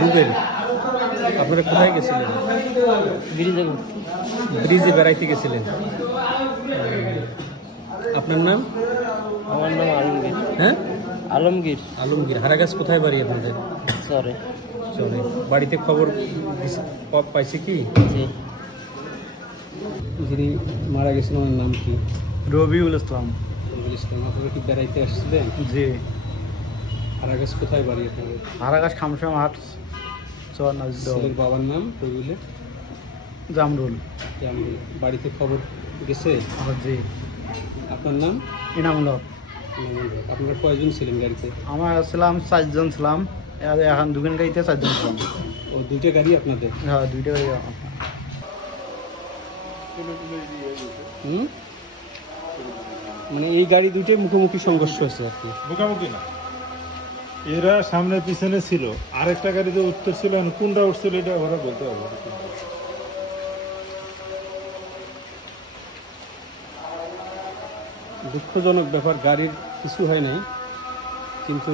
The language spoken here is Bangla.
রুবেল, আপনারা কোথায় গেছিলেন? ব্রিজে বেড়াইতে গেছিলেন। আপনার নাম? আমার নাম আলমগীর। হ্যাঁ, আলমগীর। আলমগীর। হারাগাছ কোথায় বাড়ি আপনাদের? সরে চলে। বাড়িতে খবর পাইছে কি? জি। যিনি মারা গেছেন ওনার নাম কি? রবিউল ইসলাম। রবিউল ইসলাম। আপনারা কি বেড়াইতে আসছিলেন? জি। হারাগাছ কোথায় বাড়ি আপনাদের? হারাগাছ খামসা মাঠ। ছেলের বাবার নাম? রবিউলের জামরুল। বাড়িতে খবর গেছে? জি। আপনার নাম? ইনামুল হক। আপনারা কয়জন ছিলেন গাড়িতে? আমরা ছিলাম 4 জন ছিলাম। এখন দুজন গাড়িতে 4 জন ছিলাম। ও, দুইটা গাড়ি আপনাদের? হ্যাঁ, দুইটা গাড়ি। মানে এই গাড়ি দুইটাই মুখোমুখি সংঘর্ষ হয়েছে আর কি? মুখোমুখি না, এরা সামনে পিছনে ছিল, আরেকটা গাড়িতে উত্তর ছিল, কোনটা উঠছিল এটা ওরা বলতে পারবো। দুঃখজনক ব্যাপার, গাড়ির কিছু হয় নাই, কিন্তু